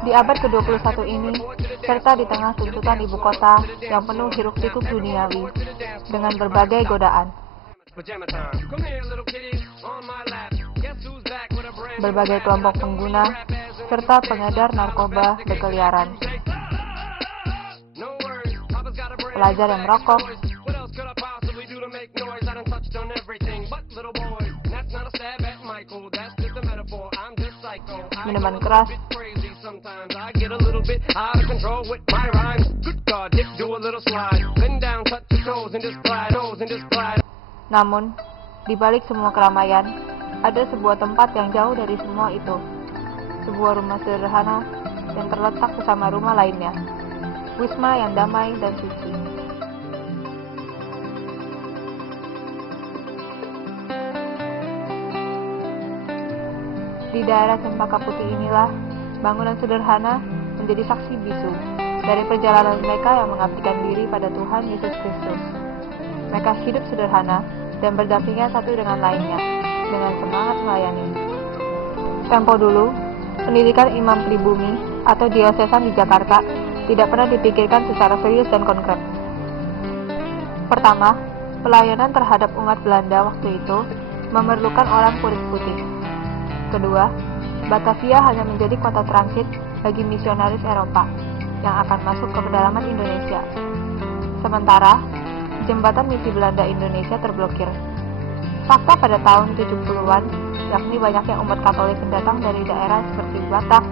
Di abad ke-21 ini, serta di tengah tuntutan ibu kota yang penuh hiruk-pikuk duniawi dengan berbagai godaan, berbagai kelompok pengguna, serta pengedar narkoba berkeliaran, pelajar yang merokok, minuman keras, namun, di balik semua keramaian, ada sebuah tempat yang jauh dari semua itu. Sebuah rumah sederhana yang terletak bersama rumah lainnya. Wisma yang damai dan suci. Di daerah Cempaka Putih inilah, bangunan sederhana menjadi saksi bisu dari perjalanan mereka yang mengabdikan diri pada Tuhan Yesus Kristus. Mereka hidup sederhana dan berdampingan satu dengan lainnya, dengan semangat melayani. Tempo dulu, pendidikan imam pribumi atau diosesan di Jakarta tidak pernah dipikirkan secara serius dan konkret. Pertama, pelayanan terhadap umat Belanda waktu itu memerlukan orang kulit putih. Kedua, Batavia hanya menjadi kota transit bagi misionaris Eropa yang akan masuk ke pedalaman Indonesia. Sementara, jembatan misi Belanda Indonesia terblokir. Fakta pada tahun 70-an, yakni banyaknya umat Katolik pendatang dari daerah seperti Batak,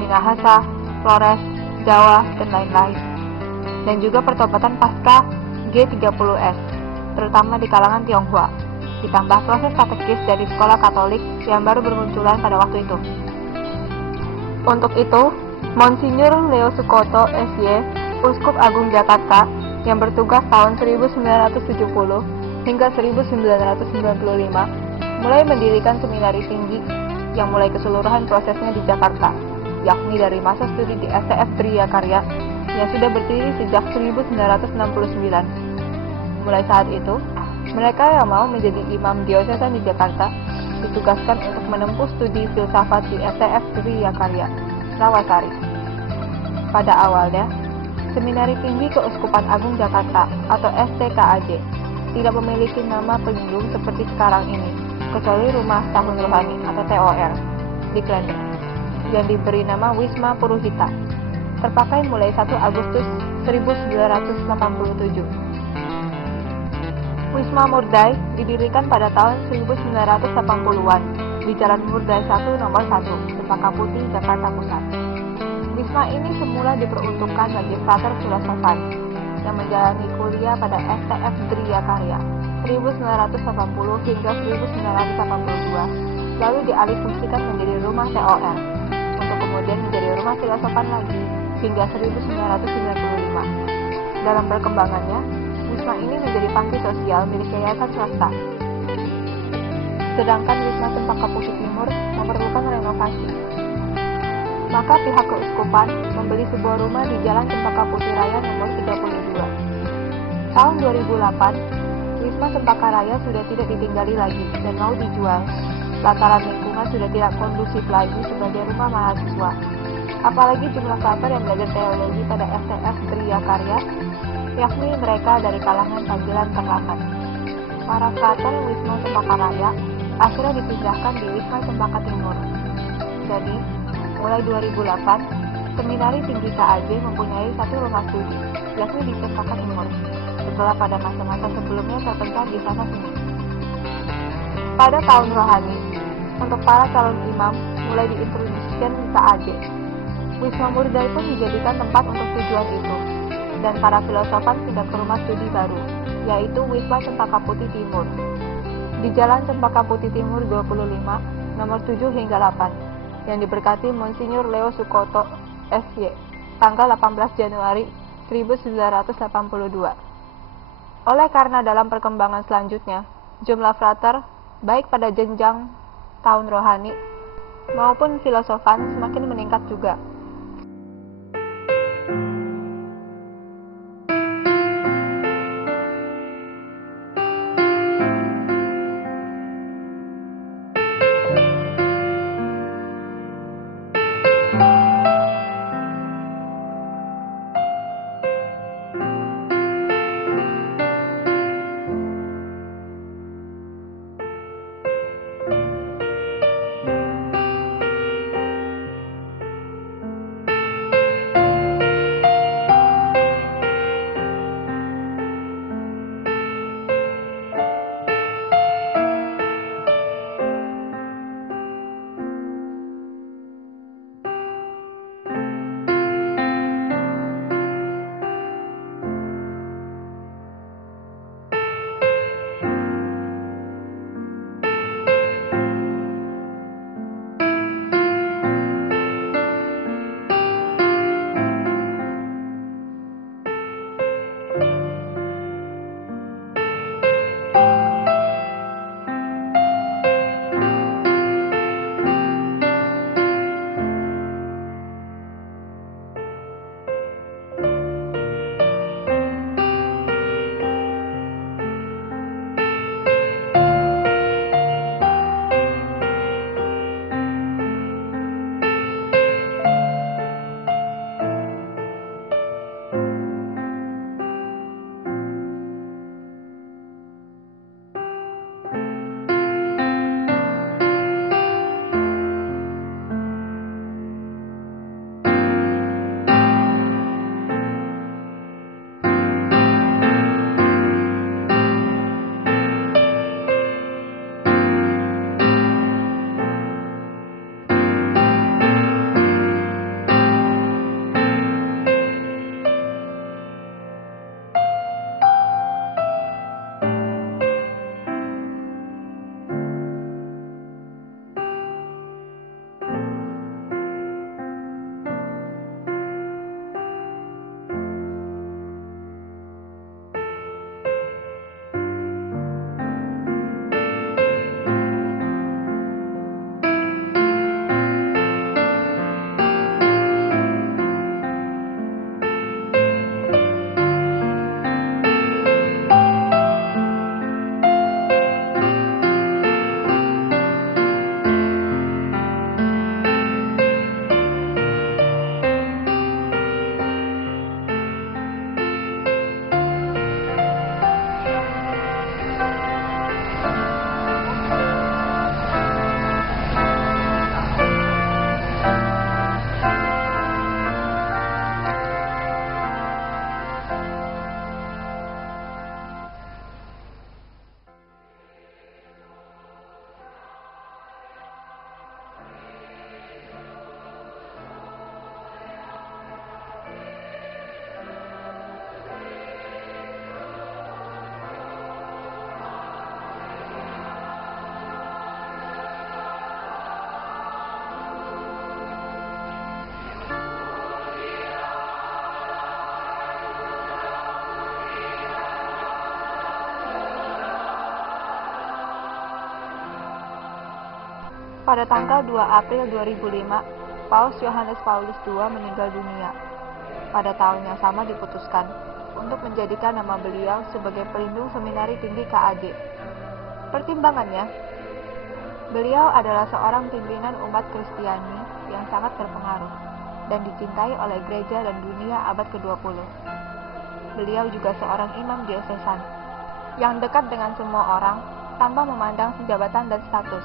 Minahasa, Flores, Jawa, dan lain-lain. Dan juga pertobatan pasca G30S, terutama di kalangan Tionghoa, ditambah proses katekis dari sekolah Katolik yang baru bermunculan pada waktu itu. Untuk itu, Monsinyur Leo Sukoto, SY, Uskup Agung Jakarta, yang bertugas tahun 1970 hingga 1995, mulai mendirikan seminari tinggi yang mulai keseluruhan prosesnya di Jakarta, yakni dari masa studi di STF Tria Karya yang sudah berdiri sejak 1969. Mulai saat itu, mereka yang mau menjadi imam diosesan di Jakarta ditugaskan untuk menempuh studi filsafat di STF Tria Karya, Rawasari. Pada awalnya, Seminari Tinggi Keuskupan Agung Jakarta atau STKAJ tidak memiliki nama pelindung seperti sekarang ini, kecuali Rumah Tahun Rohani atau TOR di Klender, yang diberi nama Wisma Puruhita, terpakai mulai 1 Agustus 1987. Wisma Murdai didirikan pada tahun 1980-an di Jalan Murdai 1 nomor 1, Cempaka Putih, Jakarta Pusat. Wisma ini semula diperuntukkan bagi frater filosofan yang menjalani kuliah pada STF Tria Karya 1980 hingga 1982, lalu dialihfungsikan menjadi rumah TOR, untuk kemudian menjadi rumah filosofan lagi hingga 1995. Dalam perkembangannya, Wisma ini menjadi panti sosial milik yayasan swasta. Sedangkan Wisma Cempaka Putih Timur memerlukan renovasi. Maka pihak keuskupan membeli sebuah rumah di Jalan Cempaka Putih Raya nomor 32. Tahun 2008, Wisma Cempaka Raya sudah tidak ditinggali lagi dan mau dijual, lantaran lingkungan sudah tidak kondusif lagi sebagai rumah mahasiswa. Apalagi jumlah frater yang belajar teologi pada STF Tria Karya, yakni mereka dari kalangan panggilan terlambat. Para frater Wisma Cempaka Raya akhirnya dipindahkan di Wisma Cempaka Timur. Jadi, mulai 2008, Seminari Tinggi KAJ mempunyai 1 rumah studi, yakni di Cempaka Timur, setelah pada masa-masa sebelumnya terpencar di sana sini. Pada tahun rohani, untuk para calon imam mulai diintroduksikan di KAJ. Wisma Murdai pun dijadikan tempat untuk tujuan itu, dan para filosofan pindah ke rumah studi baru, yaitu Wisma Cempaka Putih Timur, di Jalan Cempaka Putih Timur 25, nomor 7 hingga 8, yang diberkati Monsinyur Leo Sukoto, SY, tanggal 18 Januari 1982. Oleh karena dalam perkembangan selanjutnya, jumlah frater, baik pada jenjang tahun rohani maupun filosofan, semakin meningkat juga. Pada tahun 2008, Wisma Cempaka Putih Timur dijadikan tempat untuk tujuan itu, dan para filosofan pindah ke rumah studi baru, yaitu Wisma Cempaka Putih Timur, di Jalan Cempaka Putih Timur 25, nomor 7 hingga 8, yang diberkati Monsinyur Leo Sukoto, SY, tanggal 18 Januari 1982. Oleh karena dalam perkembangan selanjutnya, jumlah frater, baik pada jenjang tahun rohani maupun filosofan, semakin meningkat juga. Pada tanggal 2 April 2005, Paus Yohanes Paulus II meninggal dunia. Pada tahun yang sama diputuskan untuk menjadikan nama beliau sebagai pelindung Seminari Tinggi KAJ. Pertimbangannya, beliau adalah seorang pimpinan umat Kristiani yang sangat berpengaruh dan dicintai oleh gereja dan dunia abad ke-20. Beliau juga seorang imam diosesan yang dekat dengan semua orang tanpa memandang jabatan dan status.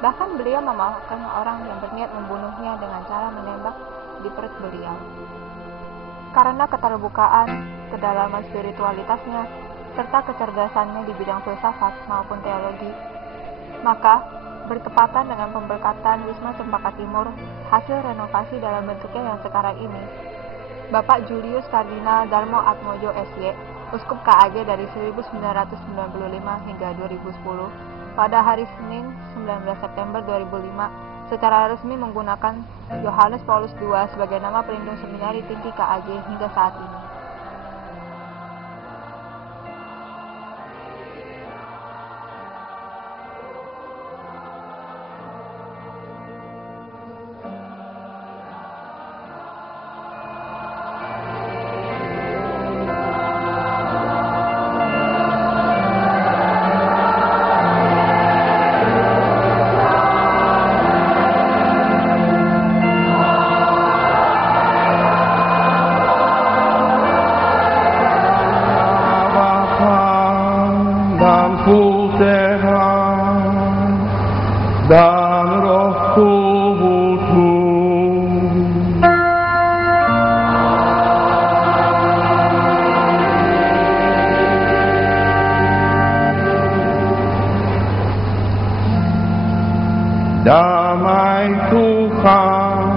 Bahkan beliau memaafkan orang yang berniat membunuhnya dengan cara menembak di perut beliau. Karena keterbukaan, kedalaman spiritualitasnya, serta kecerdasannya di bidang filsafat maupun teologi, maka bertepatan dengan pemberkatan Wisma Cempaka Timur, hasil renovasi dalam bentuknya yang sekarang ini, Bapak Julius Kardinal Darmo Atmojo SY, Uskup KAJ dari 1995 hingga 2010, pada hari Senin 19 September 2005 secara resmi menggunakan Yohanes Paulus II sebagai nama pelindung Seminari Tinggi KAJ hingga saat ini. Dan Roh Kudus. Damai Tuhan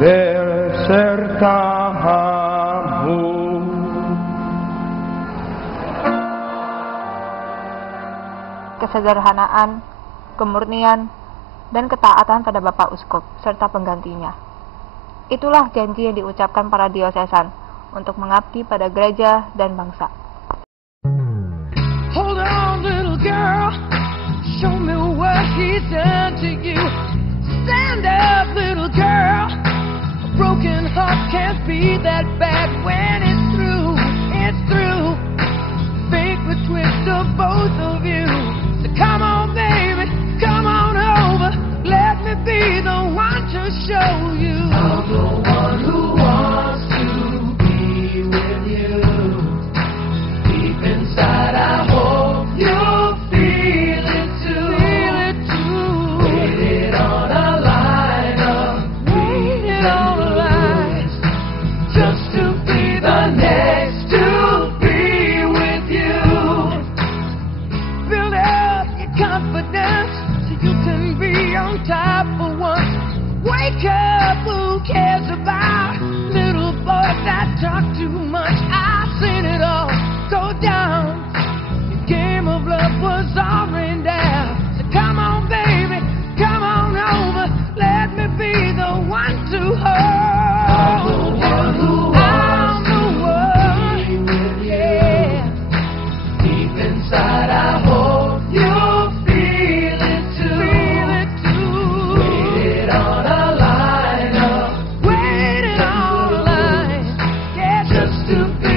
besertamu. Kesederhanaan, kemurnian, dan ketaatan pada Bapak Uskup serta penggantinya. Itulah janji yang diucapkan para diosesan untuk mengabdi pada gereja dan bangsa. Hold on, little girl, show me what he's done to you. Stand up, little girl, a broken heart can't be that bad when it's through, it's through. Fake the twist of both of you. So come on, baby, come on over. Let me be the one to show you. I'm the one who wants to be with you. Deep inside, I hope you'll feel it too. Feel it too. Waited on a lineup. Waited on a line. Just to be the next to be with you. Build up your confidence so you can be on top for once. Wake up, who cares about little boys that talk too much? I've seen it all go down. The game of love was all rained down. So come on, baby, come on over. Let me be the one to hold you. I'm the one, yeah. Deep inside, I hope you'll feel it too. Feel it too. Waited on a lineup. Waited on a line. Yeah, just to be